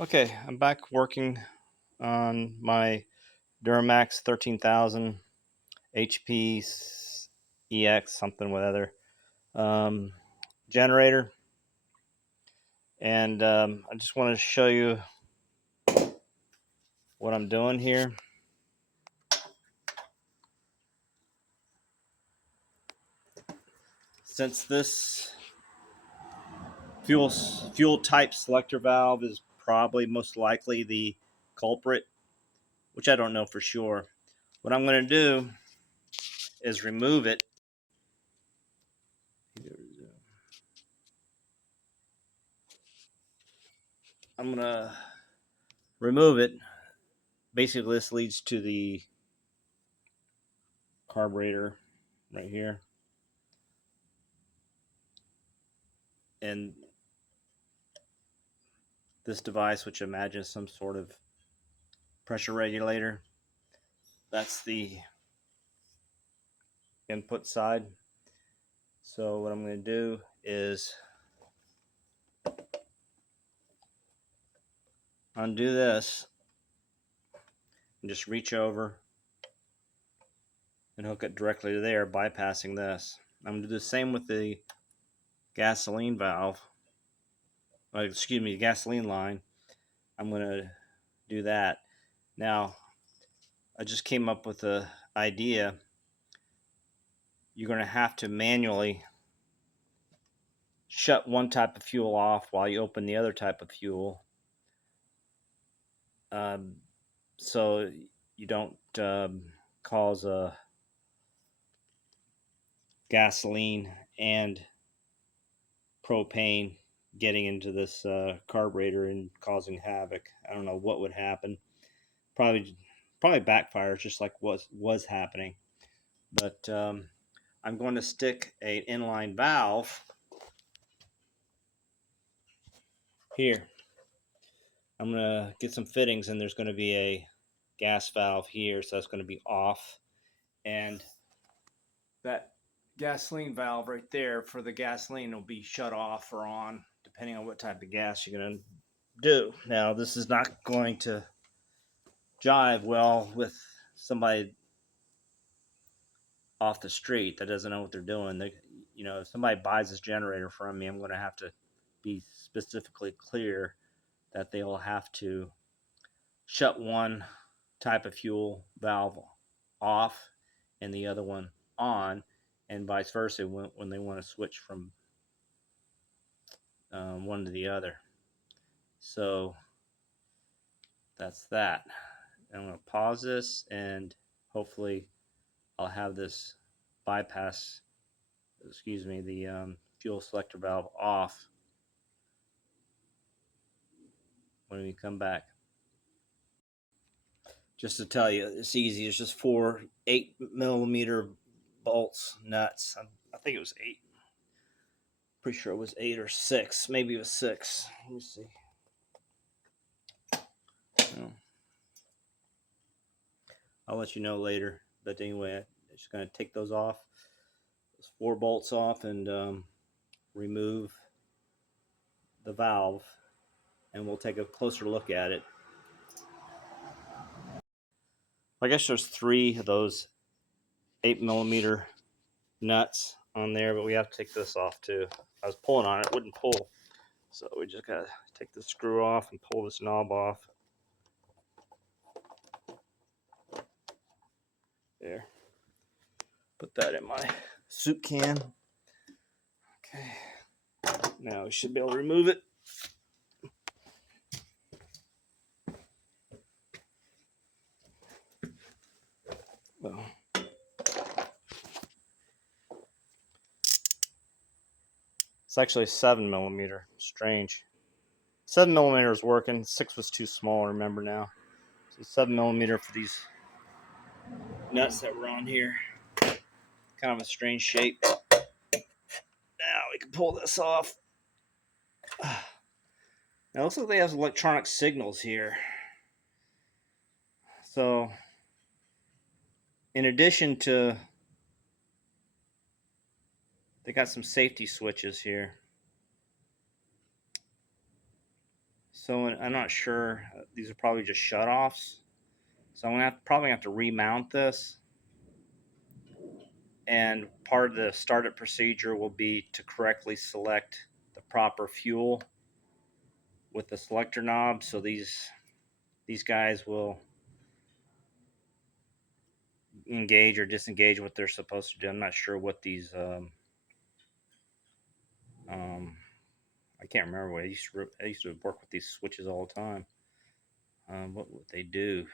Okay, I'm back working on my DUROMAX 13,000 HP EX something with other generator, and I just want to show you what I'm doing here. Since this fuel type selector valve is probably most likely the culprit, which I don't know for sure, what I'm going to do is remove it. I'm going to remove it. Basically, this leads to the carburetor right here, and this device, which I imagine is some sort of pressure regulator, that's the input side. So what I'm going to do is undo this and just reach over and hook it directly to there, bypassing this. I'm going to do the same with the gasoline valve, excuse me, gasoline line. I'm going to do that. Now, I just came up with an idea. You're going to have to manually shut one type of fuel off while you open the other type of fuel, so you don't cause a gasoline and propane getting into this carburetor and causing havoc. I don't know what would happen. Probably backfire, just like what was happening. But I'm going to stick an inline valve here. I'm going to get some fittings, and there's going to be a gas valve here, so that's going to be off. And that gasoline valve right there for the gasoline will be shut off or on, depending on what type of gas you're going to do. Now, this is not going to jive well with somebody off the street that doesn't know what they're doing. If somebody buys this generator from me, I'm going to have to be specifically clear that they'll have to shut one type of fuel valve off and the other one on, and vice versa when they want to switch from one to the other. So that's that. I'm going to pause this, and hopefully I'll have this bypass, the fuel selector valve off when we come back. Just to tell you, it's easy. It's just 4 8mm bolts, nuts. I think it was 8. Pretty sure it was 8 or 6. Maybe it was 6. Let me see. Oh. I'll let you know later. But anyway, I'm just going to take those off, those 4 bolts off, and remove the valve, and we'll take a closer look at it. I guess there's 3 of those 8mm nuts on there, but we have to take this off too. I was pulling on it, it wouldn't pull, so we just gotta take the screw off and pull this knob off. There. Put that in my soup can. Okay. Now we should be able to remove it. Well, it's actually 7mm. Strange. 7mm is working. 6 was too small, remember now. So 7mm for these nuts that were on here. Kind of a strange shape. Now we can pull this off. Now it looks like they have electronic signals here. So, in addition to, they got some safety switches here. So I'm not sure. These are probably just shutoffs. So I'm gonna probably have to remount this. And part of the startup procedure will be to correctly select the proper fuel with the selector knob. So these guys will engage or disengage what they're supposed to do. I'm not sure what these I can't remember what I used to work with these switches all the time. What would they do?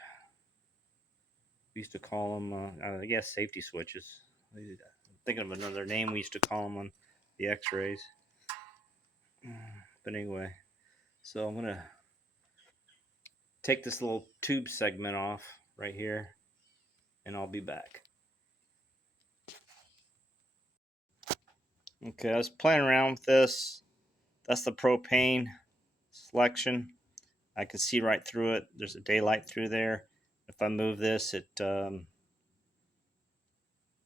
We used to call them, I guess, safety switches. I'm thinking of another name we used to call them on the X-rays. But anyway, so I'm gonna take this little tube segment off right here, and I'll be back. Okay, I was playing around with this. That's the propane selection. I can see right through it. There's a daylight through there. If I move this, it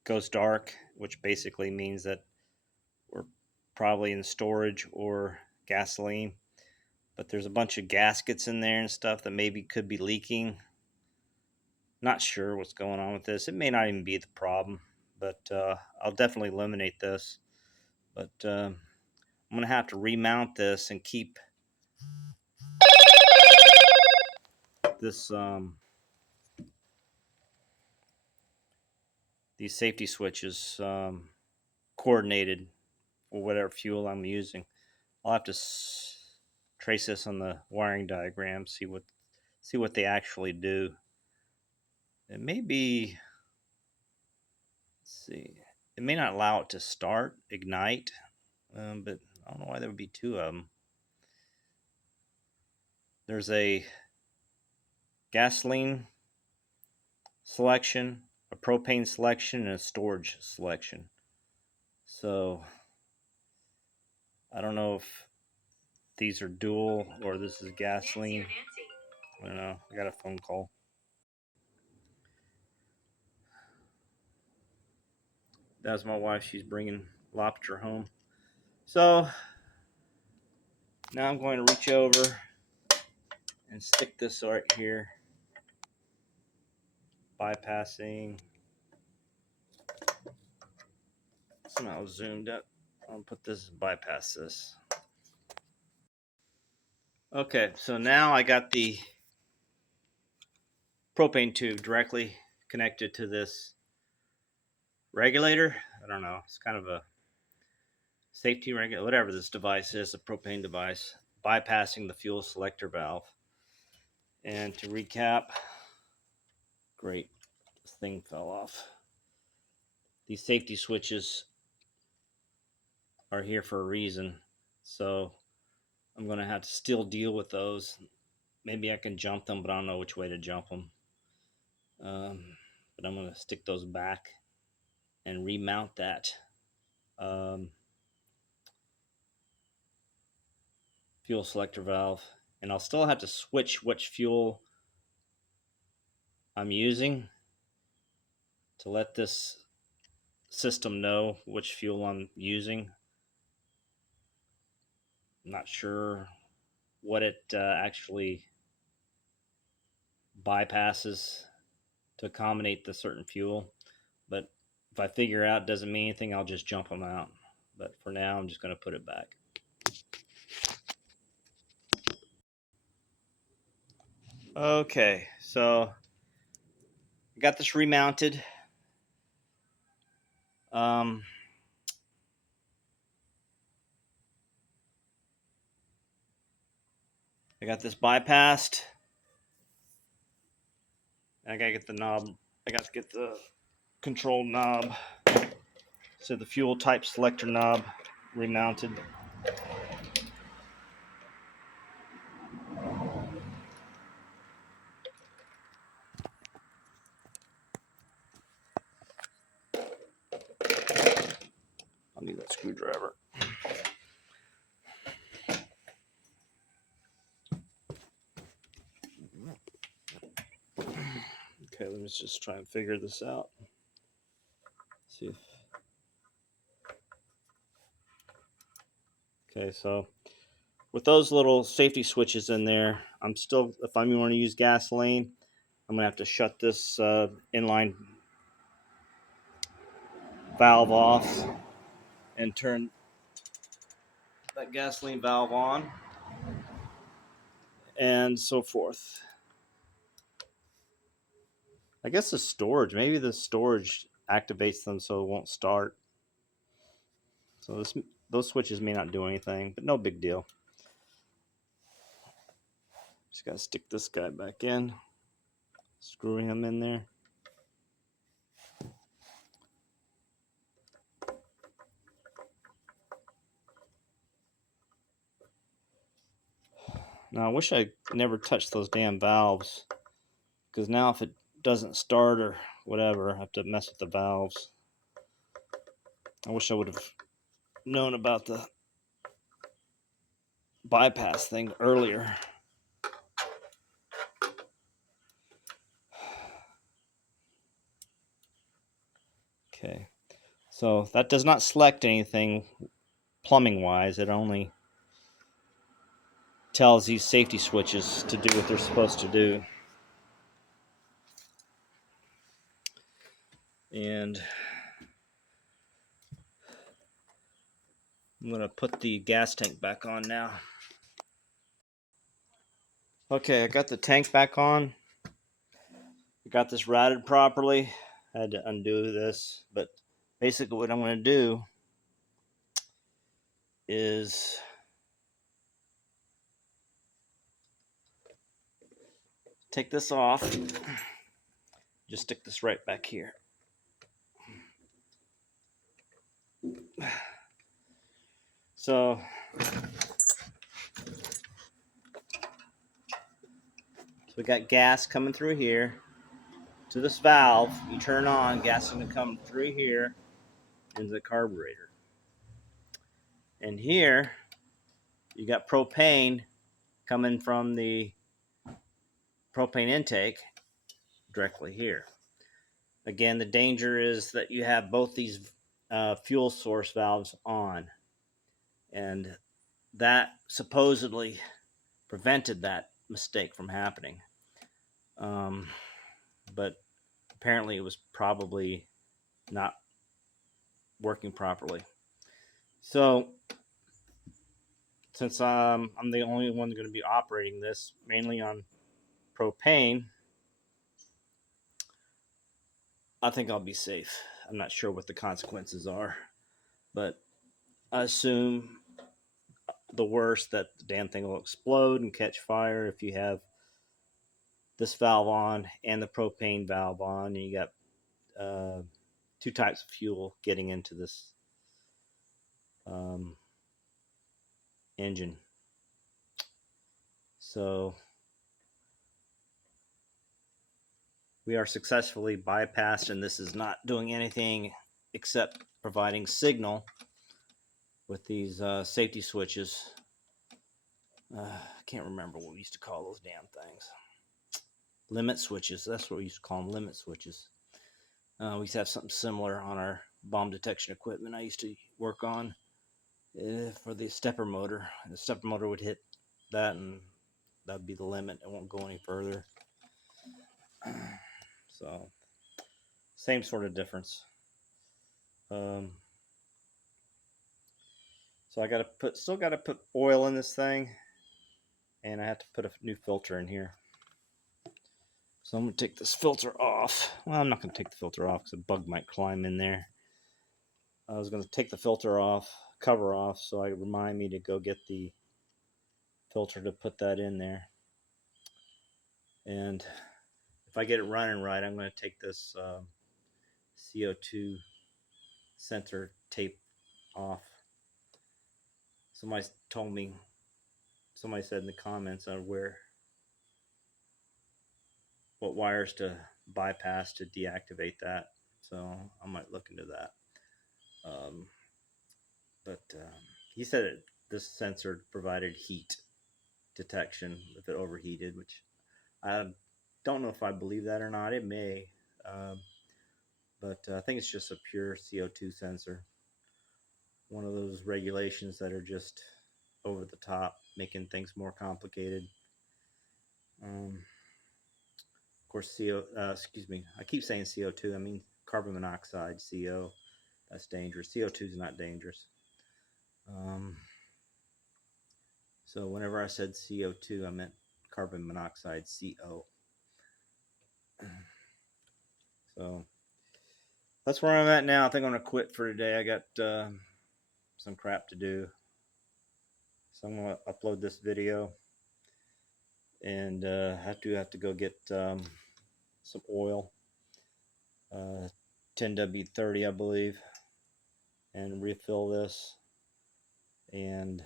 goes dark, which basically means that we're probably in storage or gasoline. But there's a bunch of gaskets in there and stuff that maybe could be leaking. Not sure what's going on with this. It may not even be the problem, but I'll definitely eliminate this. But I'm going to have to remount this and keep this these safety switches coordinated for whatever fuel I'm using. I'll have to trace this on the wiring diagram, see what they actually do. It may be, let's see, it may not allow it to start, ignite, but I don't know why there would be two of them. There's a gasoline selection, a propane selection, and a storage selection. So I don't know if these are dual or this is gasoline. I don't know. I got a phone call. That's my wife. She's bringing lobster home. So now I'm going to reach over and stick this right here, bypassing. Somehow zoomed up. I'll put this, bypass this. Okay, so now I got the propane tube directly connected to this regulator. I don't know. It's kind of a safety regulator, whatever this device is, a propane device, bypassing the fuel selector valve. And to recap, great, this thing fell off. These safety switches are here for a reason. So I'm going to have to still deal with those. Maybe I can jump them, but I don't know which way to jump them. But I'm going to stick those back and remount that fuel selector valve. And I'll still have to switch which fuel I'm using to let this system know which fuel I'm using. I'm not sure what it actually bypasses to accommodate the certain fuel, but if I figure out it doesn't mean anything, I'll just jump them out. But for now, I'm just going to put it back. Okay, so I got this remounted. I got this bypassed. I gotta get the knob. I got to get the control knob. So the fuel type selector knob remounted. I'll need that screwdriver. Okay, let me just try and figure this out. See if. Okay, so with those little safety switches in there, I'm still, if I'm going to use gasoline, I'm going to have to shut this inline valve off and turn that gasoline valve on and so forth. I guess the storage, maybe the storage activates them so it won't start. So those switches may not do anything, but no big deal. Just got to stick this guy back in, screw him in there. Now, I wish I never touched those damn valves, because now if it doesn't start or whatever, I have to mess with the valves. I wish I would have known about the bypass thing earlier. Okay, so that does not select anything plumbing wise. It only tells these safety switches to do what they're supposed to do. And I'm going to put the gas tank back on now. Okay, I got the tank back on. I got this routed properly. I had to undo this, but basically what I'm going to do is take this off. Just stick this right back here. So we got gas coming through here to this valve. You turn on, gas is going to come through here into the carburetor. And here you got propane coming from the propane intake directly here. Again, the danger is that you have both these fuel source valves on, and that supposedly prevented that mistake from happening. But apparently it was probably not working properly. So since I'm the only one going to be operating this mainly on propane, I think I'll be safe. I'm not sure what the consequences are, but I assume the worst, that the damn thing will explode and catch fire if you have this valve on and the propane valve on, and you got two types of fuel getting into this engine. So we are successfully bypassed, and this is not doing anything except providing signal with these safety switches. I can't remember what we used to call those damn things. Limit switches. That's what we used to call them, limit switches. We used to have something similar on our bomb detection equipment I used to work on for the stepper motor. The stepper motor would hit that, and that would be the limit. It won't go any further. So, same sort of difference. So I still got to put oil in this thing, and I have to put a new filter in here. So I'm going to take this filter off. Well, I'm not going to take the filter off because a bug might climb in there. I was going to take the filter off, cover off, so it remind me to go get the filter to put that in there. And if I get it running right, I'm going to take this CO2 sensor tape off. Somebody said in the comments on what wires to bypass to deactivate that. So I might look into that. But he said this sensor provided heat detection if it overheated, which I don't know if I believe that or not. It may, but I think it's just a pure CO2 sensor. One of those regulations that are just over the top, making things more complicated. Of course, excuse me, I keep saying CO2. I mean carbon monoxide, CO. That's dangerous. CO2 is not dangerous. So whenever I said CO2, I meant carbon monoxide, CO. So that's where I'm at now. I think I'm going to quit for today. I got some crap to do. So I'm going to upload this video. And I have to go get some oil. 10W30, I believe. And refill this. And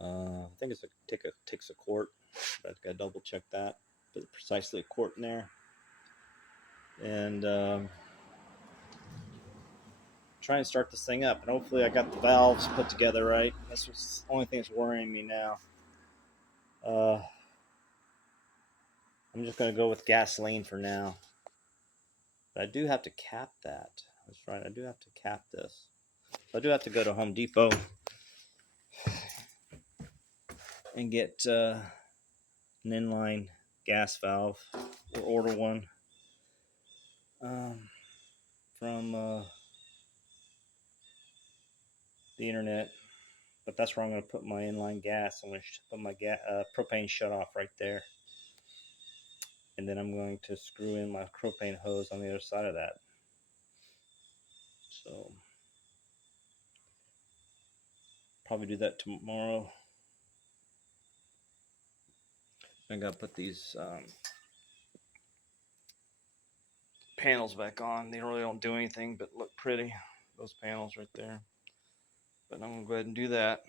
I think it's takes a quart. But I've got to double check that. Put precisely a quart in there. And try and start this thing up. And hopefully I got the valves put together right. That's what's the only thing that's worrying me now. I'm just going to go with gasoline for now. But I do have to cap that. That's right. I do have to cap this. So I do have to go to Home Depot and get an inline gas valve, or order one from the internet. But that's where I'm going to put my inline gas. I'm going to put my propane shutoff right there. And then I'm going to screw in my propane hose on the other side of that. So probably do that tomorrow. I got to put these panels back on. They really don't do anything but look pretty. Those panels right there. But I'm going to go ahead and do that.